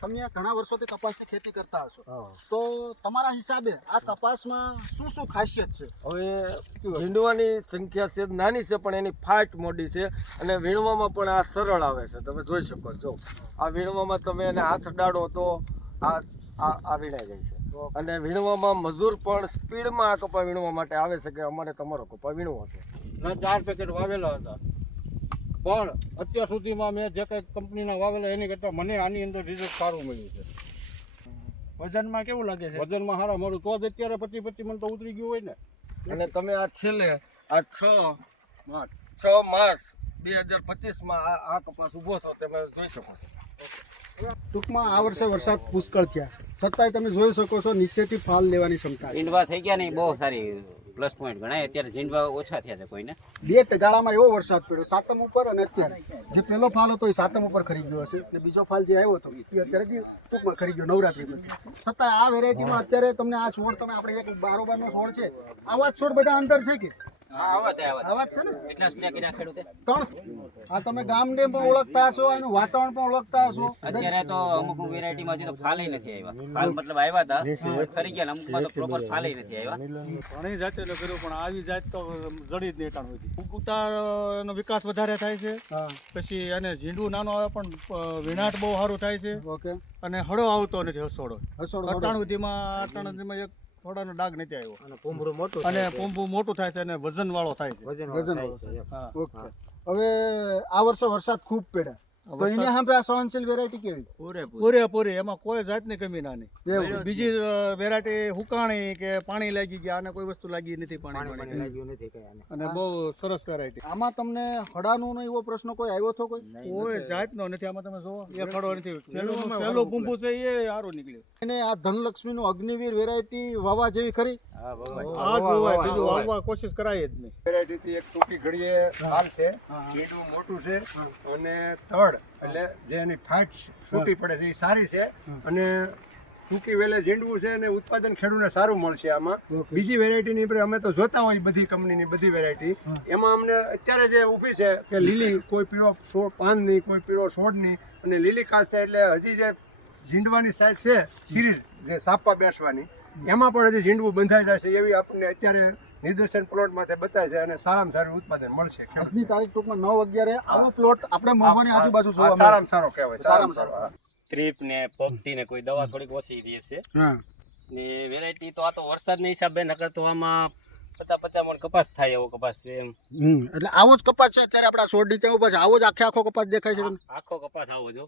તમે ઘણા વર્ષોથી કપાસની ખેતી કરતા હશો. તો તમારા હિસાબે આ કપાસમાં શું શું ખાસિયત છે? હવે ઝીંડવાની સંખ્યા છે નાની છે પણ એની ફાટ મોડી છે અને વીણવામાં પણ આ સરળ આવે છે. તમે જોઈ શકો છો. આ વીણવામાં તમે એને હાથ ડાળો તો આ આ આ વીણાઈ જાય છે. અને વીણવામાં મજૂર પણ સ્પીડમાં આ કપા વીણવા માટે આવે છે કે અમારે તમારો કપા વીણવો છે. મેં ચાર પેકેટ વાવેલા હતા. પણ અત્યાર સુધીમાં મેં જે કંઈ કંપનીના વાવેલા એની કરતાં મને આની અંદર રિઝલ્ટ સારું મળ્યું છે. વજનમાં કેવું લાગે છે? વજનમાં સારા મળ્યું. તો જ અત્યારે પચી પચી મણ તો ઉતરી ગયું હોય ને. અને તમે આ છેલ્લે આ છ માસ. છ માસ બે હજાર પચીસમાં આ આ કપાસ ઊભો છો તમે જોઈ શકો છો. ટૂંકમાં આ વર્ષે વરસાદ પુષ્કળ થયા. છતાંય તમે જોઈ શકો છો નીચેથી ફાલ લેવાની ક્ષમતા ઈંડવા થઈ ગયા નહીં બહુ સારી પ્લસ પોઈન્ટ ગણાય. અત્યારે ઝીંડવા ઓછા થયા છે કોઈને. બે ટગાળામાં એવો વરસાદ પડ્યો. સાતમ ઉપર અને અત્યારે. જે પહેલો ફાલ હતો એ સાતમ ઉપર ખરી ગયો હશે. અને બીજો ફાલ જે આવ્યો હતો, એ અત્યારે બી ટૂંકમાં ખરી ગયો નવરાત્રી પછી છતાં આ વેરાયટીમાં અત્યારે તમને આ છોડ તમે, આપણે એક બારોબારનો છોડ છે આવા છોડ બધા અંદર છે કે? ને? પણ ઓળખતા હશો એનું વાતાવરણ પણ ઓળખતા હશો. અત્યારે તો અમુક વેરાયટીમાં હજી તો ફાલે નથી આવ્યા. ફાલ મતલબ આવ્યા હતા ખરી ગયા ને અમુકમાં તો પ્રોપર ફાલે નથી આવ્યા. ઘણી જાતે કર્યું પણ આવી જાત તો જડી જ હોય ઉગતાનો વિકાસ વધારે થાય છે. પછી અને ઝીંડું નાનો આવે પણ વિનાટ બહુ સારું થાય છે. અને હળો આવતો નથી હસોડો. હસોડો અટાણ સુધીમાં અટાણ સુધીમાં એક થોડાનો ડાઘ નથી આવ્યો. અને પૂંભરું મોટું અને પૂંભું મોટું થાય છે અને વજન વાળો થાય છે વજન ઓકે. હવે આ વર્ષે વરસાદ ખૂબ પડ્યા. તો એને સામે આ સહનશીલ વેરાયટી કેવી? પૂરેપૂરી એમાં કોઈ જાતની કમી ના નહીં. બીજી વેરાયટી હુકાણી કે પાણી લાગી ગયા અને કોઈ વસ્તુ લાગી નથી પાણી અને બહુ સરસ વેરાયટી આમાં તમને હડાનો ને એવો પ્રશ્ન કોઈ આવ્યો હતો કોઈ? કોઈ જાતનો નથી. આમાં તમે જોવો એ ખડો નથી. પેલું પેલું છે એ સારું નીકળ્યું. એને આ ધનલક્ષ્મીનું અગ્નિવીર વેરાયટી વાવા જેવી ખરી? વાવવા કોશિશ કરાય જ નહીં. વેરાયટીથી એક ટૂંકી ઘડીએ હાલ છે. મોટું છે અને તળ એટલે જે એની ફાટ છૂટી પડે છે એ સારી છે. અને ટૂંકી વેલે ઝીંડવું છે અને ઉત્પાદન ખેડૂતને સારું મળશે આમાં. બીજી વેરાયટીની અમે તો જોતા હોય બધી કંપનીની બધી વેરાયટી એમાં અમને અત્યારે જે ઊભી છે કે લીલી કોઈ પીળો છોડ નહીં કોઈ પીળો છોડ નહીં અને લીલી કાચ છે એટલે હજી જે ઝીંડવાની સાઈઝ છે સિરીઝ જે સાપા બેસવાની એમાં પણ હજી ઝીંડવું બંધાઈ જશે એવી આપણને અત્યારે નિદર્શન પ્લોટમાંથી બતાવે છે અને સારામાં સારું ઉત્પાદન મળશે. આજની તારીખ ટૂંકમાં નવ અગિયારે આવો પ્લોટ આપણે મોહવાની આજુબાજુ જોવા સારામાં સારો કહેવાય સારામાં સારો. ટ્રીપ ને પોપટી ને કોઈ દવા થોડીક ઓછી રહે છે. ને વેરાયટી તો આ તો વરસાદના હિસાબે નકર તો આમાં પચાસ પચાસ મણ કપાસ થાય એવો કપાસ છે એમ. એટલે આવો જ કપાસ છે અત્યારે આપણા છોડ નીચે આવો જ આખે આખો કપાસ દેખાય છે આખો કપાસ આવો જો.